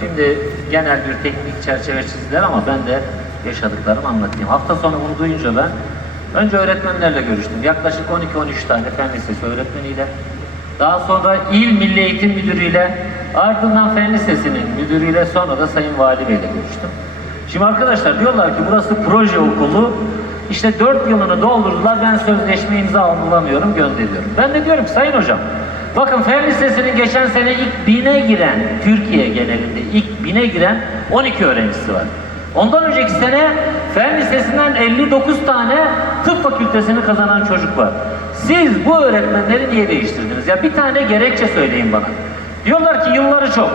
Şimdi genel bir teknik çerçeve çizdiler ama ben de yaşadıklarımı anlatayım. Hafta sonu bunu duyunca ben önce öğretmenlerle görüştüm. Yaklaşık 12-13 tane fen lisesi öğretmeniyle. Daha sonra İl Milli Eğitim Müdürüyle, ardından Fen Lisesi'nin müdürüyle, sonra da Sayın Vali Bey'le görüştüm. Şimdi arkadaşlar diyorlar ki burası proje okulu. İşte 4 yılını doldurdular. Ben sözleşme imza bulamıyorum, gönderiyorum. Ben de diyorum ki Sayın Hocam, bakın Fen Lisesi'nin geçen sene ilk bine giren, Türkiye genelinde ilk bine giren 12 öğrencisi var. Ondan önceki sene Fen Lisesi'nden 59 tane tıp fakültesini kazanan çocuk var. Siz bu öğretmenleri niye değiştirdiniz? Ya bir tane gerekçe söyleyin bana. Diyorlar ki yılları çok.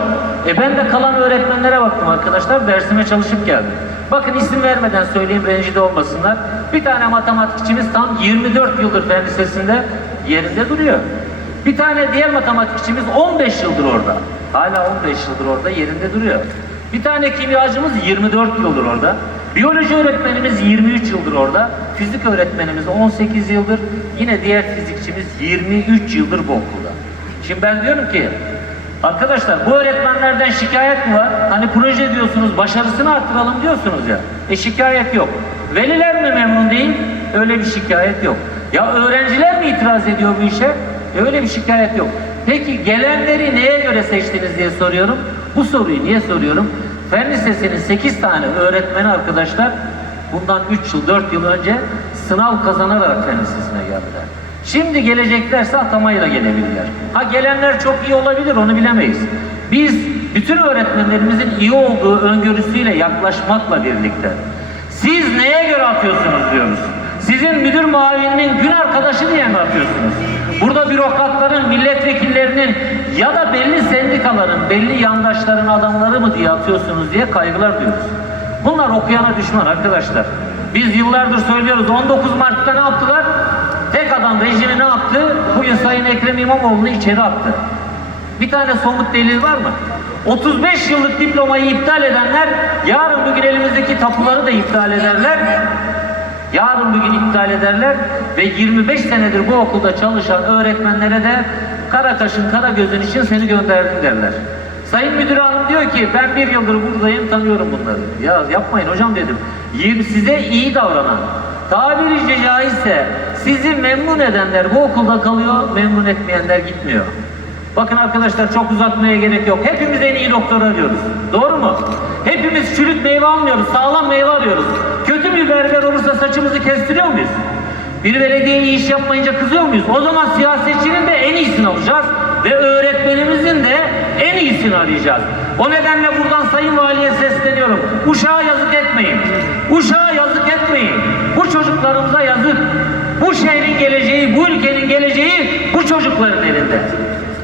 E ben de kalan öğretmenlere baktım arkadaşlar. Dersime çalışıp geldim. Bakın isim vermeden söyleyeyim rencide olmasınlar. Bir tane matematikçimiz tam 24 yıldır fen lisesinde yerinde duruyor. Bir tane diğer matematikçimiz 15 yıldır orada. Hala 15 yıldır orada yerinde duruyor. Bir tane kimyacımız 24 yıldır orada. Biyoloji öğretmenimiz 23 yıldır orada. Fizik öğretmenimiz 18 yıldır. Yine diğer fizikçimiz 23 yıldır bu okulda. Şimdi ben diyorum ki arkadaşlar bu öğretmenlerden şikayet mi var? Hani proje diyorsunuz başarısını arttıralım diyorsunuz ya. E şikayet yok. Veliler mi memnun değil? Öyle bir şikayet yok. Ya öğrenciler mi itiraz ediyor bu işe? Öyle bir şikayet yok. Peki gelenleri neye göre seçtiniz diye soruyorum. Bu soruyu niye soruyorum? Fen Lisesi'nin 8 tane öğretmeni arkadaşlar bundan 3 yıl 4 yıl önce sınav kazanarak Fen Lisesi'ne geldiler. Şimdi geleceklerse atamayla gelebilirler. Ha gelenler çok iyi olabilir onu bilemeyiz. Biz bütün öğretmenlerimizin iyi olduğu öngörüsüyle yaklaşmakla birlikte siz neye göre atıyorsunuz diyoruz. Sizin müdür muavininin gün ya da belli sendikaların, belli yandaşların adamları mı diye atıyorsunuz diye kaygılar duyuyoruz. Bunlar okuyana düşman arkadaşlar. Biz yıllardır söylüyoruz 19 Mart'ta ne yaptılar? Tek adam rejimi ne yaptı? Bugün Sayın Ekrem İmamoğlu'nu içeri attı. Bir tane somut delil var mı? 35 yıllık diplomayı iptal edenler yarın bugün elimizdeki tapuları da iptal ederler. Yarın bugün iptal ederler ve 25 senedir bu okulda çalışan öğretmenlere de kara kaşın kara gözün için seni gönderdim derler. Sayın Müdür Hanım diyor ki ben bir yıldır buradayım tanıyorum bunları. Ya yapmayın hocam dedim. Size iyi davranan, tabiri caizse sizi memnun edenler bu okulda kalıyor, memnun etmeyenler gitmiyor. Bakın arkadaşlar çok uzatmaya gerek yok. Hepimiz en iyi doktor arıyoruz. Doğru mu? Hepimiz çürük meyve almıyoruz, sağlam meyve arıyoruz. Kötü bir berber olursa saçımızı kestiriyor muyuz? Bir belediye iyi iş yapmayınca kızıyor muyuz? O zaman siyasetçinin de iyisini alacağız ve öğretmenimizin de en iyisini arayacağız. O nedenle buradan Sayın Vali'ye sesleniyorum. Uşağa yazık etmeyin. Uşağa yazık etmeyin. Bu çocuklarımıza yazık. Bu şehrin geleceği, bu ülkenin geleceği bu çocukların elinde.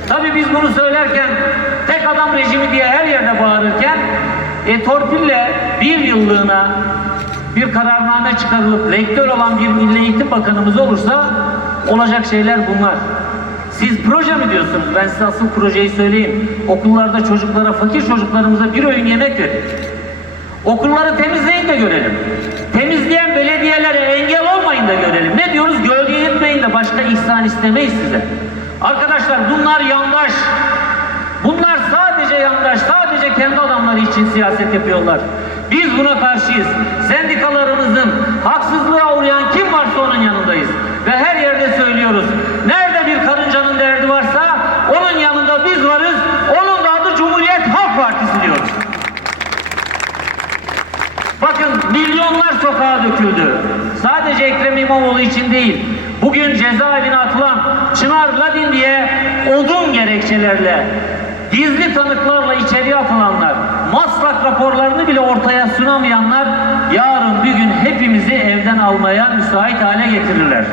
Tabii biz bunu söylerken tek adam rejimi diye her yerde bağırırken e, torpille bir yıllığına bir kararname çıkarılıp rektör olan bir Milli Eğitim Bakanımız olursa olacak şeyler bunlar. Siz proje mi diyorsunuz? Ben size asıl projeyi söyleyeyim. Okullarda çocuklara, fakir çocuklarımıza bir öğün yemek verin. Okulları temizleyin de görelim. Temizleyen belediyelere engel olmayın da görelim. Ne diyoruz? Gölge etmeyin de başka ihsan istemeyiz size. Arkadaşlar bunlar yandaş. Bunlar sadece yandaş, sadece kendi adamları için siyaset yapıyorlar. Biz buna karşıyız. Sendikalarımızın haksızlığa uğrayan kim varsa onun yanındayız. Ve her yerde söylüyoruz. Nerede bir karıncanın derdi varsa onun yanında biz varız. Onun da adı Cumhuriyet Halk Partisi diyoruz. Bakın milyonlar sokağa döküldü. Sadece Ekrem İmamoğlu için değil. Bugün cezaevine atılan Çınar Ladin diye odun gerekçelerle, gizli tanıklarla içeriye atılanlar, maslak raporlarını bile ortaya sunamayanlar yarın bir gün hepimizi evden almaya müsait hale getirirler.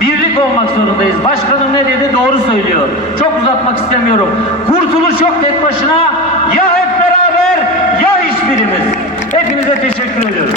Birlik olmak zorundayız. Başkanım ne dedi doğru söylüyor. Çok uzatmak istemiyorum. Kurtuluş yok tek başına. Ya hep beraber ya hiçbirimiz. Hepinize teşekkür প্রয়োজন